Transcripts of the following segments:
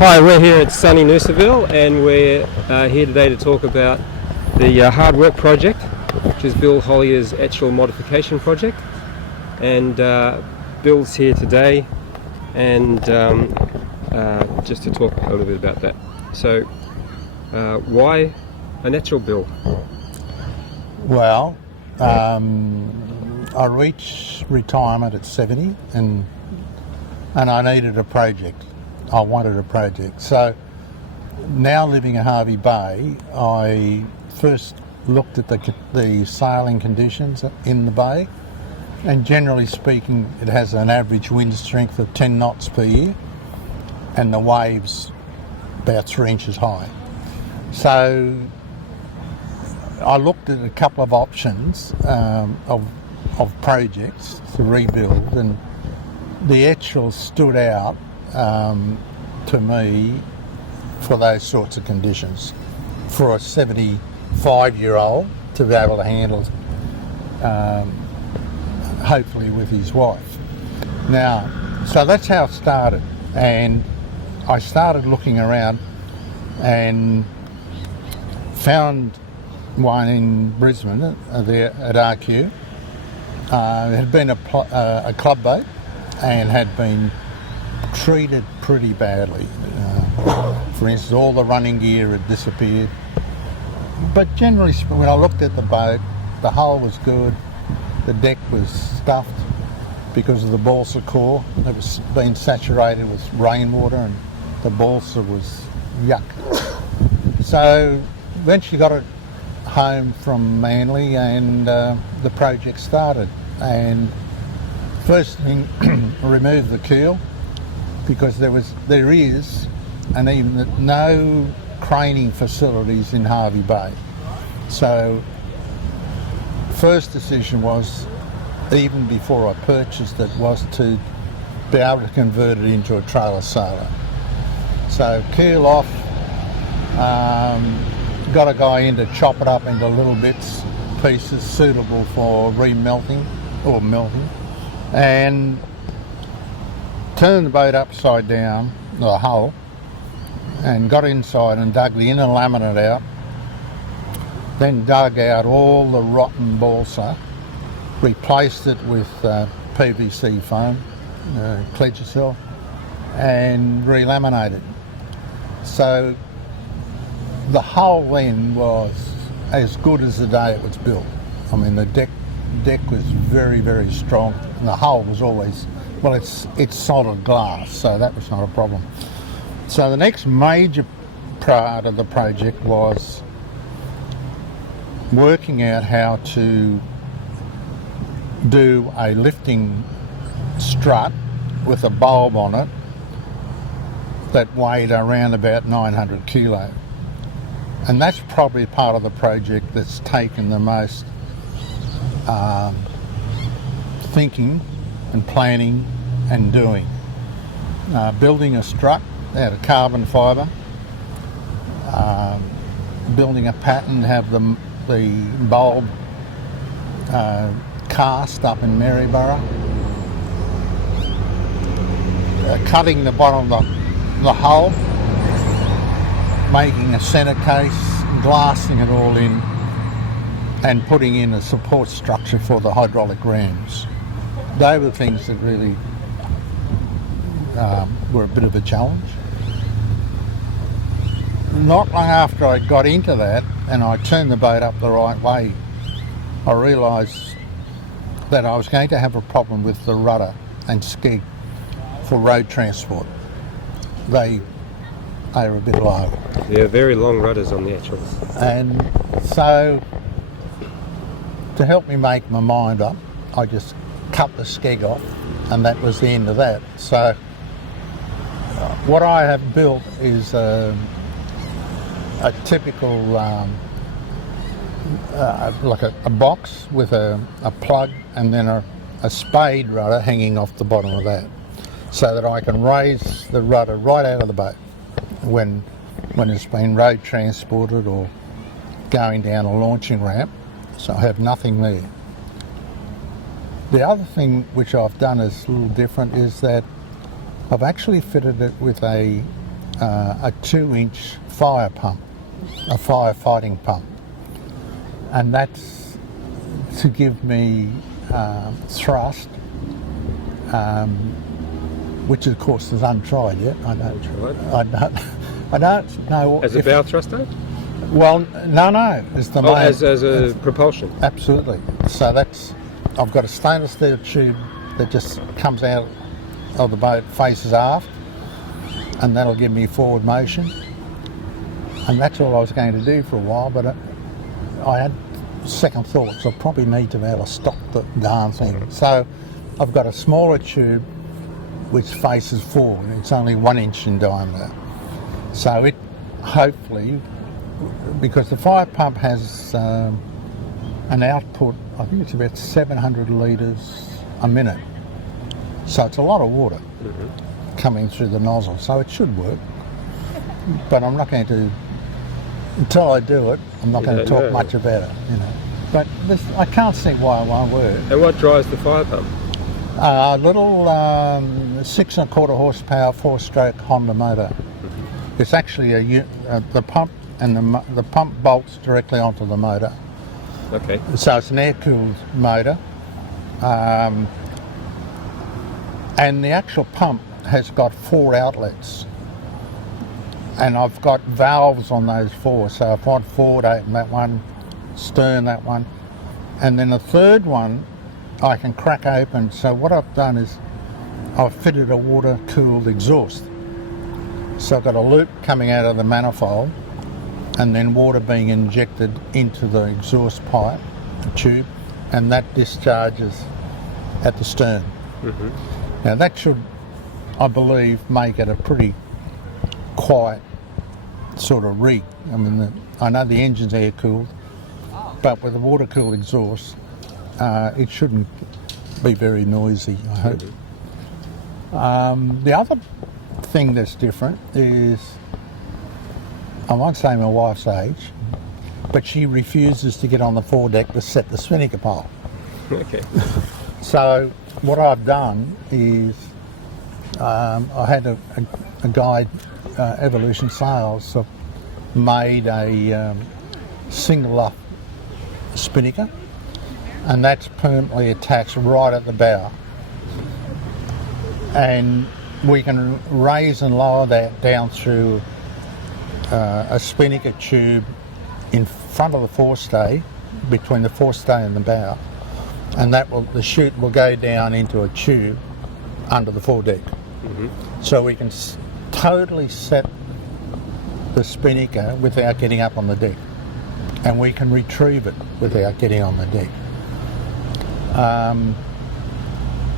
Hi, we're here at sunny Noosaville, and we're here today to talk about the hard work project, which is Bill Hollier's ETCHEL modification project. And Bill's here today, and just to talk a little bit about that. So, why an ETCHEL, Bill? Well, I reached retirement at 70, and I needed a project. I wanted a project. So now living in Hervey Bay, I first looked at the sailing conditions in the bay, and generally speaking it has an average wind strength of 10 knots per year and the waves about 3 inches high. So I looked at a couple of options of projects to rebuild, and the ETCHEL stood out to me for those sorts of conditions. For a 75-year-old to be able to handle, hopefully with his wife. Now, so that's how it started, and I started looking around and found one in Brisbane there at RQ. It had been a club boat and had been treated pretty badly. For instance, all the running gear had disappeared. But generally, when I looked at the boat, the hull was good, the deck was stuffed because of the balsa core. It was being saturated with rainwater, and the balsa was yuck. So eventually got it home from Manly, and the project started. And first thing, removed the keel, because there is and even no craning facilities in Hervey Bay. So first decision was, even before I purchased it, was to be able to convert it into a trailer sailor. So keel off, got a guy in to chop it up into little bits, pieces suitable for remelting or melting, and turned the boat upside down, the hull, and got inside and dug the inner laminate out, then dug out all the rotten balsa, replaced it with PVC foam, Pledgecel, and relaminated. So the hull then was as good as the day it was built. I mean, the deck was very, very strong, and the hull was always, well, it's solid glass, so that was not a problem. So the next major part of the project was working out how to do a lifting strut with a bulb on it that weighed around about 900 kilo. And that's probably part of the project that's taken the most thinking and planning and doing. Building a strut out of carbon fibre, building a pattern, have the bulb cast up in Maryborough, cutting the bottom of the hull, making a centre case, glassing it all in, and putting in a support structure for the hydraulic rams. They were things that really were a bit of a challenge. Not long after I got into that and I turned the boat up the right way, I realised that I was going to have a problem with the rudder and skeg for road transport. They were a bit low. Yeah, very long rudders on the ETCHEL. And so, to help me make my mind up, I just cut the skeg off, and that was the end of that. So what I have built is a typical like a box with a plug, and then a spade rudder hanging off the bottom of that, so that I can raise the rudder right out of the boat when it's been road transported or going down a launching ramp, so I have nothing there. The other thing which I've done is a little different is that I've actually fitted it with a a 2-inch fire pump, a firefighting pump, and that's to give me thrust, which of course is untried yet. I don't know. As a bow thruster? Well, no, it's the main. As a propulsion. Absolutely. So I've got a stainless steel tube that just comes out of the boat, faces aft, and that'll give me forward motion. And that's all I was going to do for a while, but I had second thoughts. I probably need to be able to stop the darn thing. So I've got a smaller tube which faces forward. It's only 1 inch in diameter. So it hopefully, because the fire pump has an output, I think it's about 700 litres a minute. So it's a lot of water coming through the nozzle. So it should work. But I'm not going to, until I do it, I'm not going to talk much about it, you know. But I can't see why it won't work. And what drives the fire pump? A little 6 1/4 horsepower 4-stroke Honda motor. It's actually the pump, and the pump bolts directly onto the motor. Okay. So it's an air-cooled motor, and the actual pump has got 4 outlets, and I've got valves on those 4. So if I want forward, open that one, stern that one, and then the third one I can crack open. So what I've done is I've fitted a water-cooled exhaust. So I've got a loop coming out of the manifold, and then water being injected into the exhaust pipe, the tube, and that discharges at the stern. Now that should, I believe, make it a pretty quiet sort of rig. I mean, I know the engine's air-cooled, but with a water-cooled exhaust, it shouldn't be very noisy, I hope. The other thing that's different is, I won't say my wife's age, but she refuses to get on the foredeck to set the spinnaker pole. Okay. So what I've done is, I had a guy, Evolution Sales, made a single up spinnaker, and that's permanently attached right at the bow. And we can raise and lower that down through a spinnaker tube in front of the forestay, between the forestay and the bow, and the chute will go down into a tube under the foredeck. So we can totally set the spinnaker without getting up on the deck, and we can retrieve it without getting on the deck.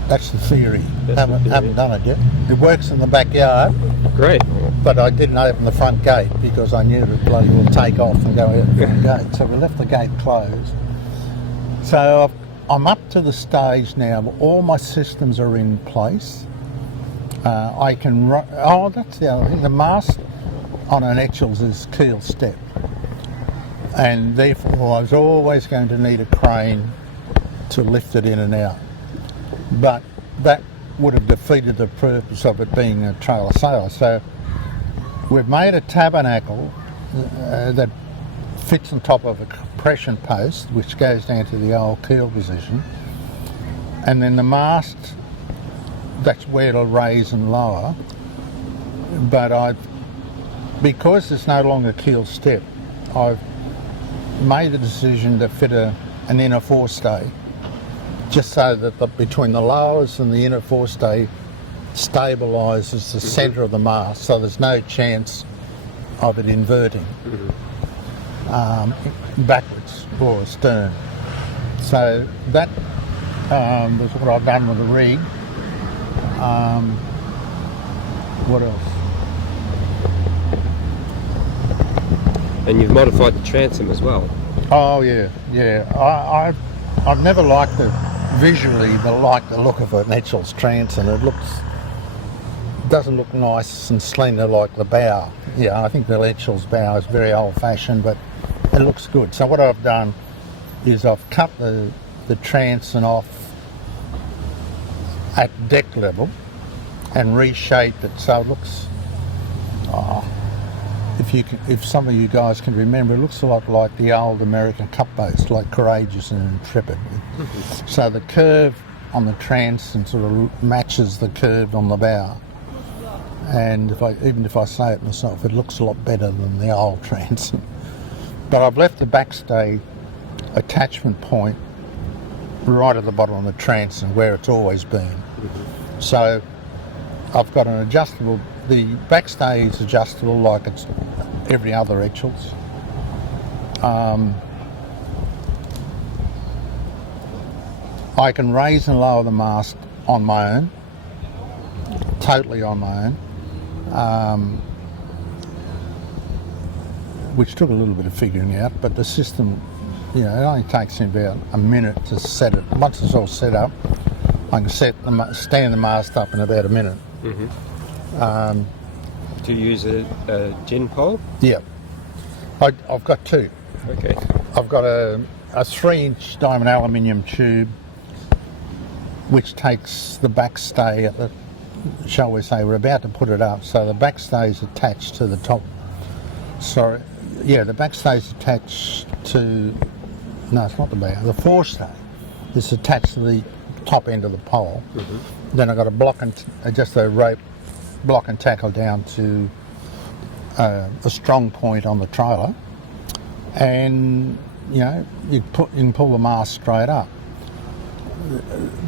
That's the theory. Haven't done it yet. It works in the backyard. Great. But I didn't open the front gate because I knew it bloody will take off and go out the front gate. So we left the gate closed. So I'm up to the stage now where all my systems are in place. I can run. Oh, that's the other thing. The mast on an ETCHEL is keel step, and therefore I was always going to need a crane to lift it in and out. But that would have defeated the purpose of it being a trailer sail. So we've made a tabernacle that fits on top of a compression post, which goes down to the old keel position, and then the mast, that's where it'll raise and lower. But because it's no longer keel step, I've made the decision to fit an inner forestay, just so that between the lowers and the inner forestay stabilises the centre of the mast, so there's no chance of it inverting backwards or astern. So that was what I've done with the rig. What else? And you've modified the transom as well. Oh yeah. I've never liked visually the look of an ETCHEL's transom. It doesn't look nice and slender like the bow. Yeah, I think the ETCHEL's bow is very old-fashioned, but it looks good. So what I've done is I've cut the transom off at deck level and reshaped it so it looks if some of you guys can remember, it looks a lot like the old American Cup boats, like Courageous and Intrepid. So the curve on the transom sort of matches the curve on the bow. And even if I say it myself, it looks a lot better than the old transom. But I've left the backstay attachment point right at the bottom of the transom where it's always been. So I've got an adjustable, the backstay is adjustable like it's every other ETCHEL's. I can raise and lower the mast on my own, totally on my own, which took a little bit of figuring out, but the system, you know, it only takes me about a minute to set it. Once it's all set up, I can stand the mast up in about a minute. To use a gin pole? Yeah. I've got two. Okay. I've got a 3-inch diamond aluminium tube which takes the backstay at the, shall we say, we're about to put it up, so the backstay is attached to the top. Sorry, yeah, the backstay is attached to, no, it's not the back, the forestay is attached to the top end of the pole. Then I've got a block and just a rope block and tackle down to a strong point on the trailer, and you know you can pull the mast straight up.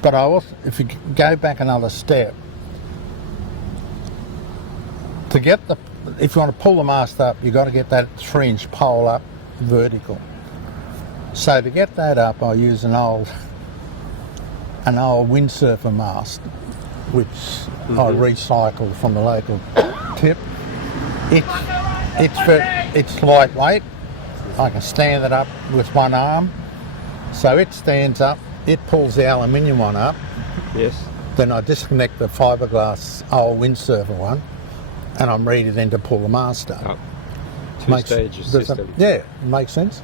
But I also, if you go back another step, to get the, if you want to pull the mast up, you've got to get that 3-inch pole up vertical. So to get that up, I use an old windsurfer mast, which I recycled from the local tip. It's lightweight. I can stand it up with one arm, so it stands up. It pulls the aluminium one up. Yes. Then I disconnect the fiberglass old windsurfer one, and I'm ready then to pull the mast up. Two-stage system. Yeah, makes sense.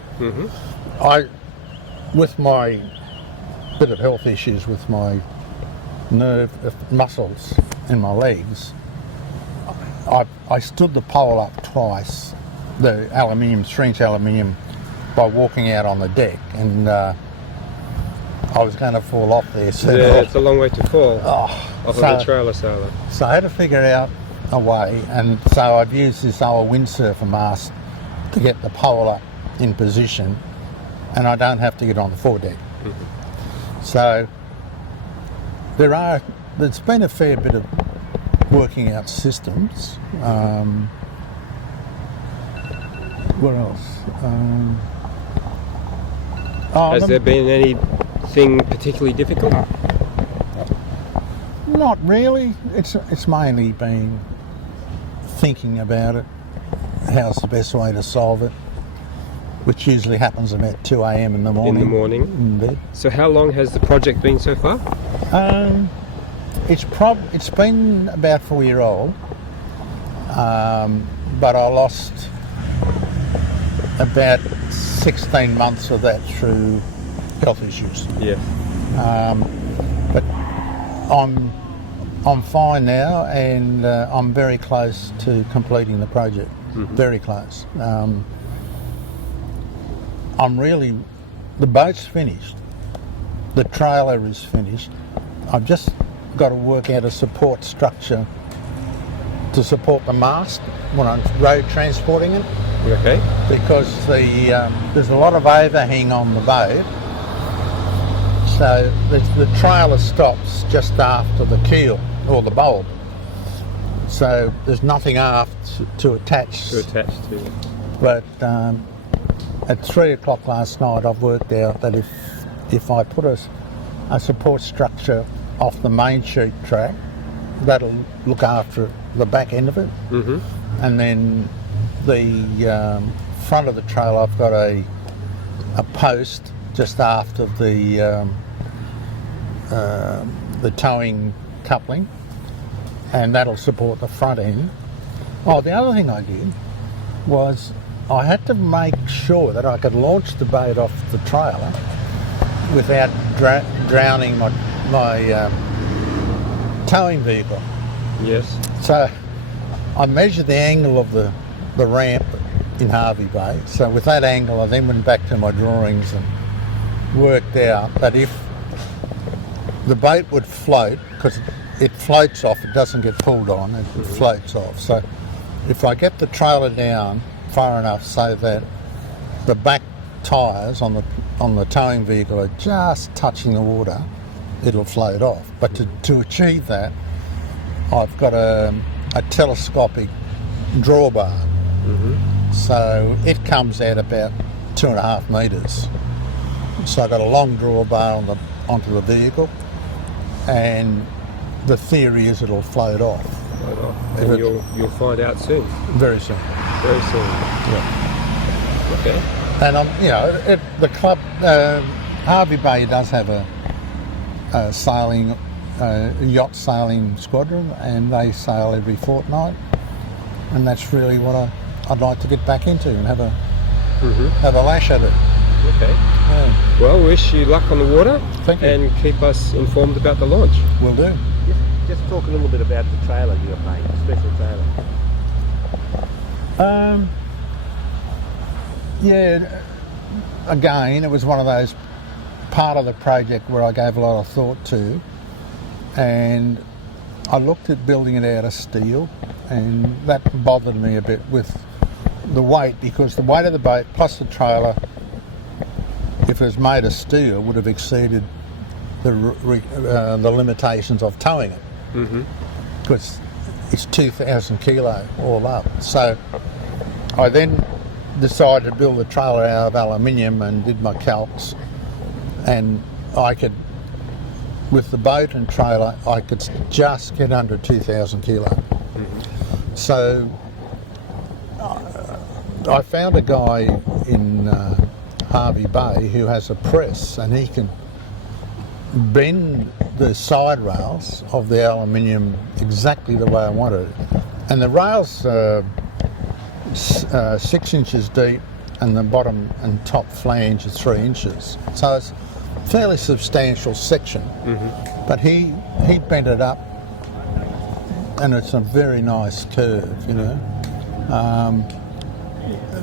With my bit of health issues with my muscles in my legs, I stood the pole up twice, the aluminium, 3-inch aluminium, by walking out on the deck, and I was going to fall off there. So yeah, it's a long way to fall off of a trailer sailor. So I had to figure out a way, and so I've used this old windsurfer mast to get the pole up in position, and I don't have to get on the foredeck. So there's been a fair bit of working out systems. What else? Has there been anything particularly difficult? Not really. It's mainly been thinking about it. How's the best way to solve it? Which usually happens about 2 a.m. in the morning. In the morning. In bed. So how long has the project been so far? It's been about 4 years old, but I lost about 16 months of that through health issues. Yeah. But I'm fine now, and I'm very close to completing the project. Very close. The boat's finished. The trailer is finished. I've just got to work out a support structure to support the mast when I'm road transporting it. Okay. Because there's a lot of overhang on the boat. So the trailer stops just after the keel or the bulb. So there's nothing aft to attach. To. But at 3 o'clock last night, I've worked out that if I put a support structure off the main sheet track, that'll look after the back end of it. And then the front of the trailer, I've got a post just after the towing coupling, and that'll support the front end. Oh, the other thing I did was I had to make sure that I could launch the boat off the trailer without drowning my towing vehicle. Yes. So I measured the angle of the the ramp in Harvey Bay. So with that angle, I then went back to my drawings and worked out that if the boat would float, because it floats off, it doesn't get pulled on, it floats off. So if I get the trailer down far enough so that the back tyres on the towing vehicle are just touching the water, it'll float off. But to achieve that, I've got a telescopic drawbar. So it comes out about 2.5 metres. So I've got a long drawbar onto the vehicle, and the theory is it'll float off. Float off. And you'll find out soon. Very soon. Very soon. Yeah. Okay. And the club, Harvey Bay does have a yacht sailing squadron, and they sail every fortnight, and that's really what I'd like to get back into and have a lash at it. Okay. Yeah. Well, wish you luck on the water. Thank you. And keep us informed about the launch. Will do. Just talk a little bit about the trailer you have made, the special trailer. Yeah, again, it was one of those part of the project where I gave a lot of thought to, and I looked at building it out of steel, and that bothered me a bit with the weight, because the weight of the boat plus the trailer, if it was made of steel, would have exceeded the limitations of towing it, because it's 2,000 kilo all up. So I then decided to build the trailer out of aluminium and did my calcs, and I could, with the boat and trailer, I could just get under 2,000 kilo. So I found a guy in Harvey Bay who has a press, and he can bend the side rails of the aluminium exactly the way I wanted it. And the rails are 6 inches deep, and the bottom and top flange is 3 inches. So it's a fairly substantial section. But he bent it up, and it's a very nice curve, you know.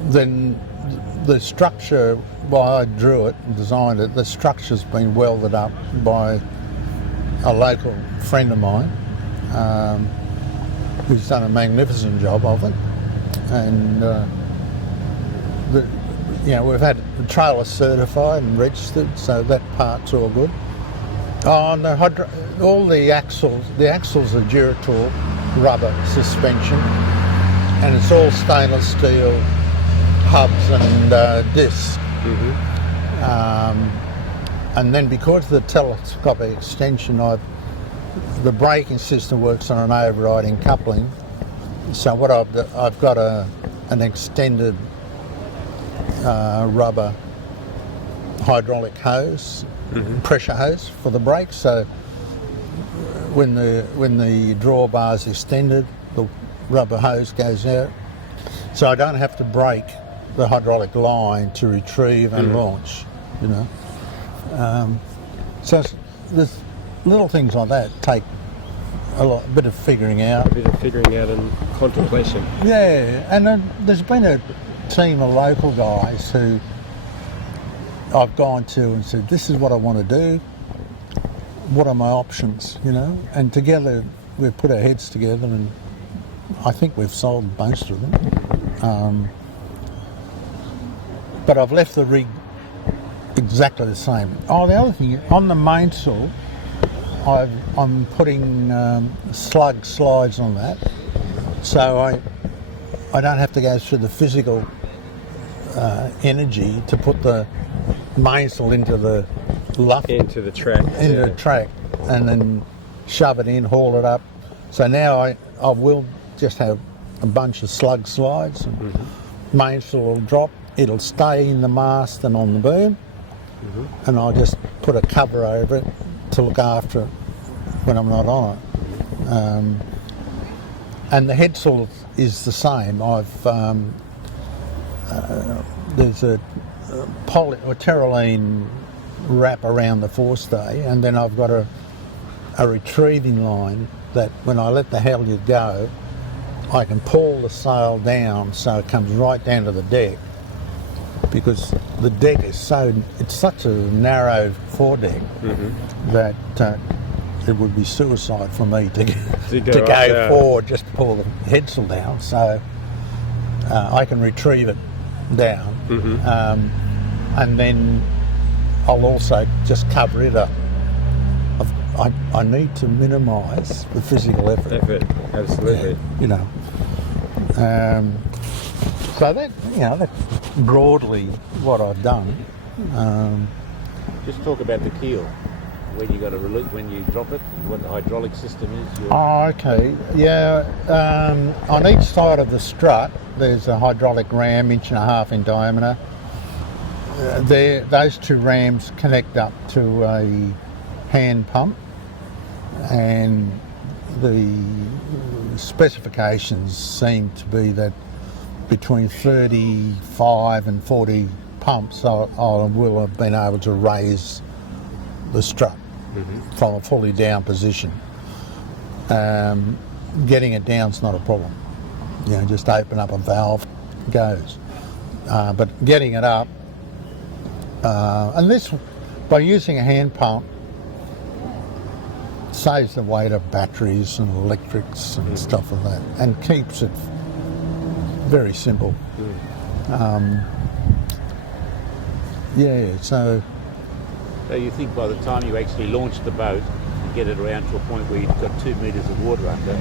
Then the structure, while I drew it and designed it, the structure's been welded up by a local friend of mine who's done a magnificent job of it. And we've had the trailer certified and registered, so that part's all good. On all the axles are Durator rubber suspension, and it's all stainless steel hubs and discs. And then because of the telescopic extension, the braking system works on an overriding coupling. So what I've got an extended rubber hydraulic hose, pressure hose for the brakes. So when the drawbar's extended, the rubber hose goes out. So I don't have to brake the hydraulic line to retrieve and launch, you know. So there's little things like that take a bit of figuring out. A bit of figuring out and contemplation. Yeah, and there's been a team of local guys who I've gone to and said, this is what I want to do, what are my options, you know, and together we've put our heads together, and I think we've solved most of them. But I've left the rig exactly the same. Oh, the other thing, on the mainsail, I'm putting slug slides on that, so I don't have to go through the physical energy to put the mainsail into the luff, into the track, the track, and then shove it in, haul it up. So now I will just have a bunch of slug slides. Mainsail will drop. It'll stay in the mast and on the boom, and I'll just put a cover over it to look after it when I'm not on it. And the headsail is the same. There's a terylene wrap around the forestay, and then I've got a retrieving line that when I let the halyard go, I can pull the sail down so it comes right down to the deck, because the deck is it's such a narrow foredeck that it would be suicide for me to go forward just to pull the headsail down. So I can retrieve it down, and then I'll also just cover it up. I need to minimise the physical effort. Absolutely. Yeah, you know. So that, you know, that's broadly what I've done. Just talk about the keel. When you got to release, when you drop it, what the hydraulic system is. Okay. Yeah. On each side of the strut, there's a hydraulic ram, 1.5 inch in diameter. Those two rams connect up to a hand pump, and the specifications seem to be that between 35 and 40 pumps I will have been able to raise the strut from a fully down position. Getting it down's not a problem. You know, just open up a valve, it goes. But getting it up, and this, by using a hand pump, saves the weight of batteries and electrics and stuff like that, and keeps it very simple. Yeah, so you think by the time you actually launch the boat and get it around to a point where you've got 2 metres of water under,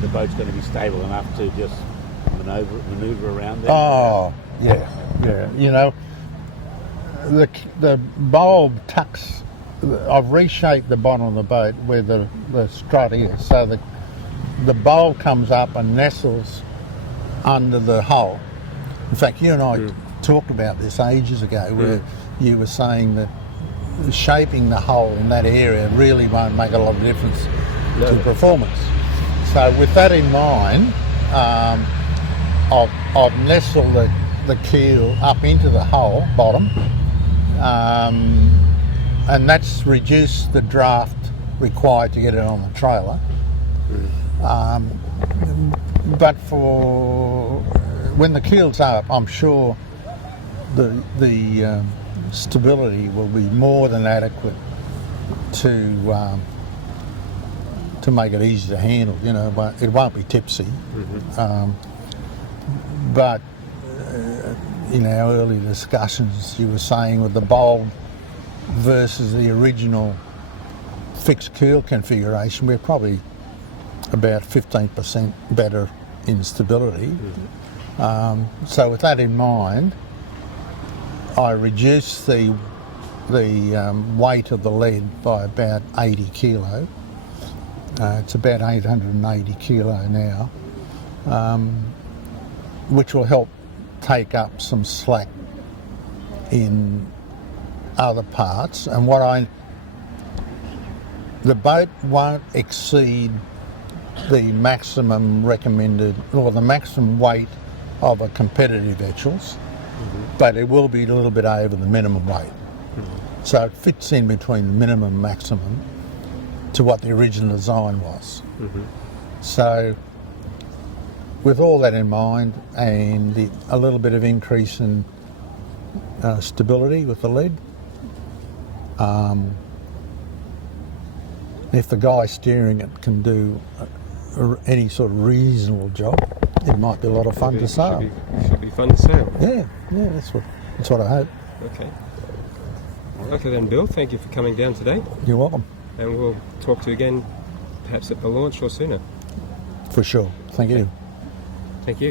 the boat's going to be stable enough to just manoeuvre around there? Oh, yeah. You know, the bulb tucks. I've reshaped the bottom of the boat where the strut is, so the bulb comes up and nestles under the hull. In fact, you and I talked about this ages ago, where you were saying that shaping the hull in that area really won't make a lot of difference to performance. So with that in mind, I've nestled the keel up into the hull bottom, and that's reduced the draft required to get it on the trailer. But for when the keel's up, I'm sure the stability will be more than adequate to make it easy to handle. You know, but it won't be tipsy. But in our early discussions, you were saying with the bulb versus the original fixed keel configuration, we're probably about 15% better in stability. So with that in mind, I reduced the weight of the lead by about 80 kilo. It's about 880 kilo now, which will help take up some slack in other parts. And the boat won't exceed the maximum recommended, or the maximum weight of a competitive ETCHELS, but it will be a little bit over the minimum weight. So it fits in between the minimum and maximum to what the original design was. So with all that in mind, and a little bit of increase in stability with the lead, if the guy steering it can do any sort of reasonable job, it might be a lot of fun to sail. Should be fun to sail. Yeah, that's what I hope. Okay. Okay then, Bill, thank you for coming down today. You're welcome. And we'll talk to you again, perhaps at the launch or sooner. For sure. Thank you. Thank you.